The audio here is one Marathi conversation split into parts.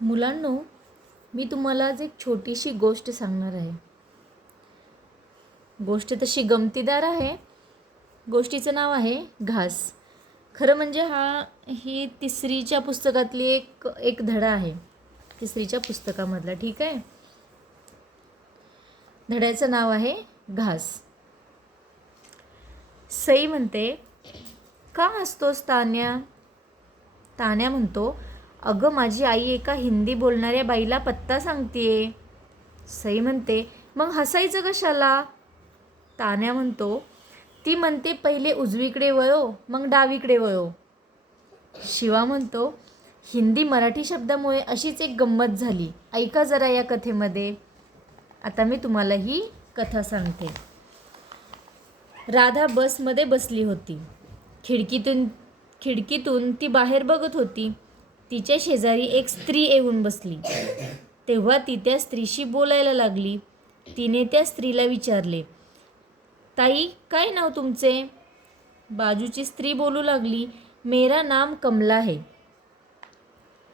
मुलांनो, मी तुम्हाला आज एक छोटीशी गोष्ट सांगणार आहे. गोष्ट तशी गमतीदार आहे. गोष्टीचं नाव आहे घास. खरं म्हणजे ही तिसरीच्या पुस्तकातली एक धडा आहे. तिसरीच्या पुस्तकामधला. ठीक आहे. धड्याचं नाव आहे घास. सई म्हणते, का हसतोस तान्या? तान्या म्हणतो, अगं माझी आई एका हिंदी बोलणाऱ्या बाईला पत्ता सांगतेय. सई म्हणते, मग हसायचं कशाला? तान्या म्हणतो, ती म्हणते पहिले उजवीकडे वळो मग डावीकडे वळो. शिवा म्हणतो, हिंदी मराठी शब्दामुळे अशीच एक गंमत झाली. ऐका जरा या कथेमध्ये. आता मी तुम्हाला ही कथा सांगते. राधा बसमध्ये बसली होती. खिडकीतून ती बाहेर बघत होती. तिच्या शेजारी एक स्त्री येऊन बसली. तेव्हा ती त्या स्त्रीशी बोलायला लागली. तिने त्या स्त्रीला विचारले, ताई, काय नाव तुमचे? बाजूची स्त्री बोलू लागली, मेरा नाम कमला है.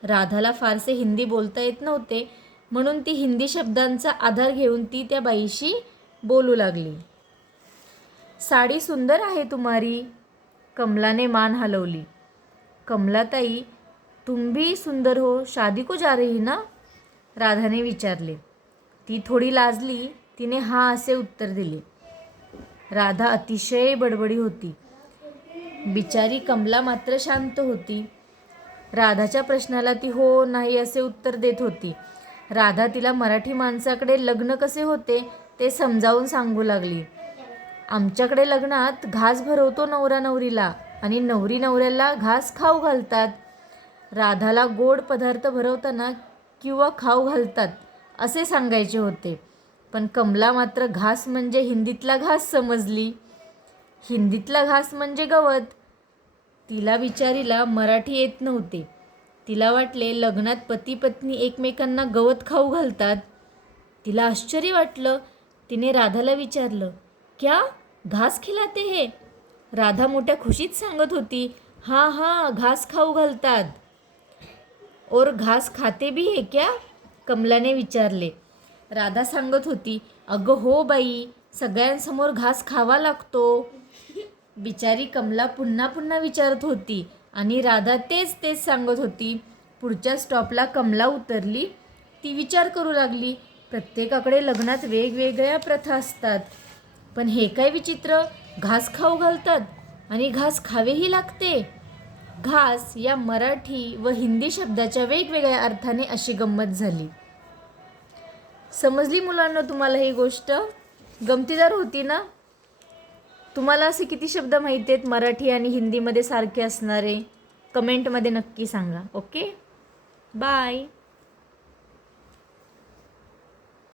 राधाला फारसे हिंदी बोलता येत नव्हते, म्हणून ती हिंदी शब्दांचा आधार घेऊन ती त्या बाईशी बोलू लागली. साडी सुंदर आहे तुम्हारी. कमलाने मान हलवली. कमलाताई, तुम भी सुंदर हो, शादी को जा रही ना? राधाने विचारले. ती थोडी लाजली. तिने हा असे उत्तर दिले. राधा अतिशय बडबडी होती. बिचारी कमला मात्र शांत होती. राधाच्या प्रश्नाला ती हो नाही असे उत्तर देत होती. राधा तिला मराठी माणसाकडे लग्न कसे होते ते समजावून सांगू लागली. आमच्याकडे लग्नात घास भरवतो नवरा नवरीला आणि नवरी नवऱ्याला घास खाऊ घालतात. राधाला गोड पदार्थ भरवताना किंवा खाऊ घालतात असे सांगायचे होते. पण कमला मात्र घास म्हणजे हिंदीतला घास समजली. हिंदीतला घास म्हणजे गवत. तिला बिचारीला मराठी येत नव्हते. तिला वाटले लग्नात पती पत्नी एकमेकांना गवत खाऊ घालतात. तिला आश्चर्य वाटलं. तिने राधाला विचारलं, क्या घास खिलाते है? राधा मोठ्या खुशीत सांगत होती, हां हां, घास खाऊ घालतात. और घास खाते भी है क्या? कमलाने विचारले. राधा सांगत होती, अगं हो बाई, सगळ्यांसमोर घास खावा लागतो. बिचारी कमला पुन्हा पुन्हा विचारत होती आणि राधा तेच सांगत होती. पुढच्या स्टॉपला कमला उतरली. ती विचार करू लागली, प्रत्येकाकडे लग्नात वेगवेगळ्या प्रथा असतात, पण हे काय विचित्र, घास खाऊ घालतात आणि घास खावेही लागते. घास या मराठी व हिंदी शब्दाच्या वेगवेगळ्या अर्थाने अशी गंमत झाली. समजली मुलांना तुम्हाला ही गोष्ट? गमतीदार होती ना? तुम्हाला असे किती शब्द माहिती आहेत मराठी आणि हिंदीमध्ये सारखे असणारे? कमेंटमध्ये नक्की सांगा. Okay, bye.